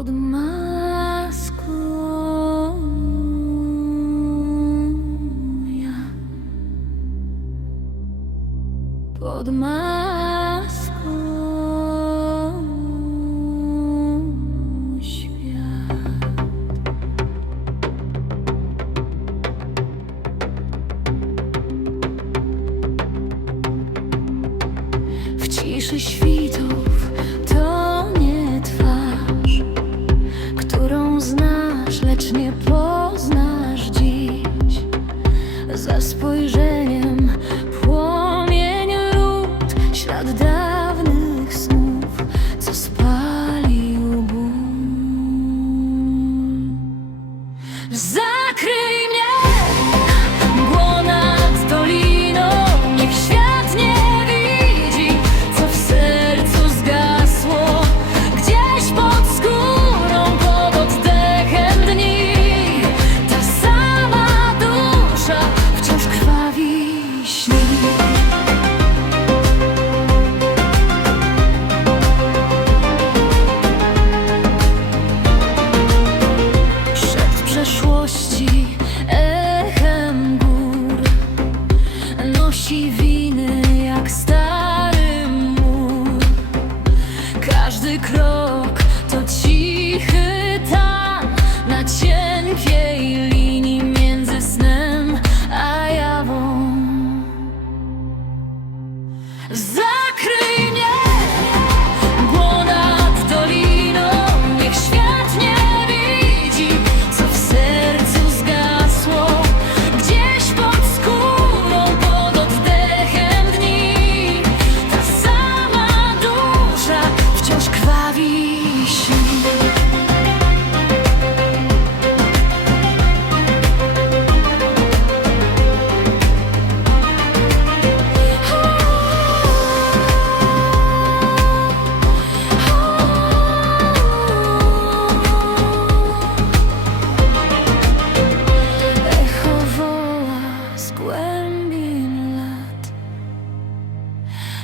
podmaskuję podmaskuj świat. W ciszy świtu Z- Każdy krok to cichy tan na cienkiej linii między snem a jawą. Zakry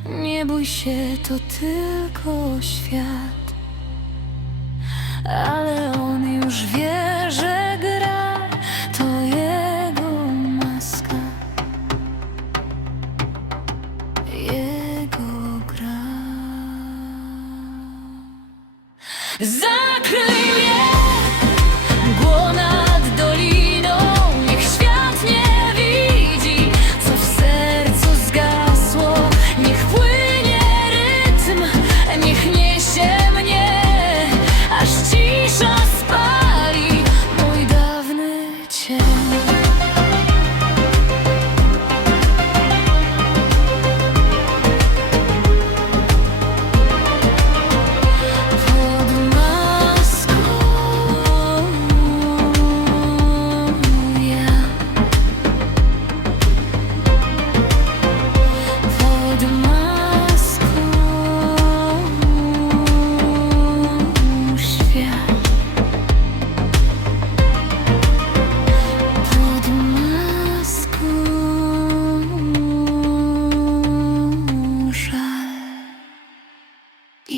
Nie bój się, to tylko świat. Ale on już wie, że gra To jego maska. Jego gra. Zakryj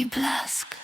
blask.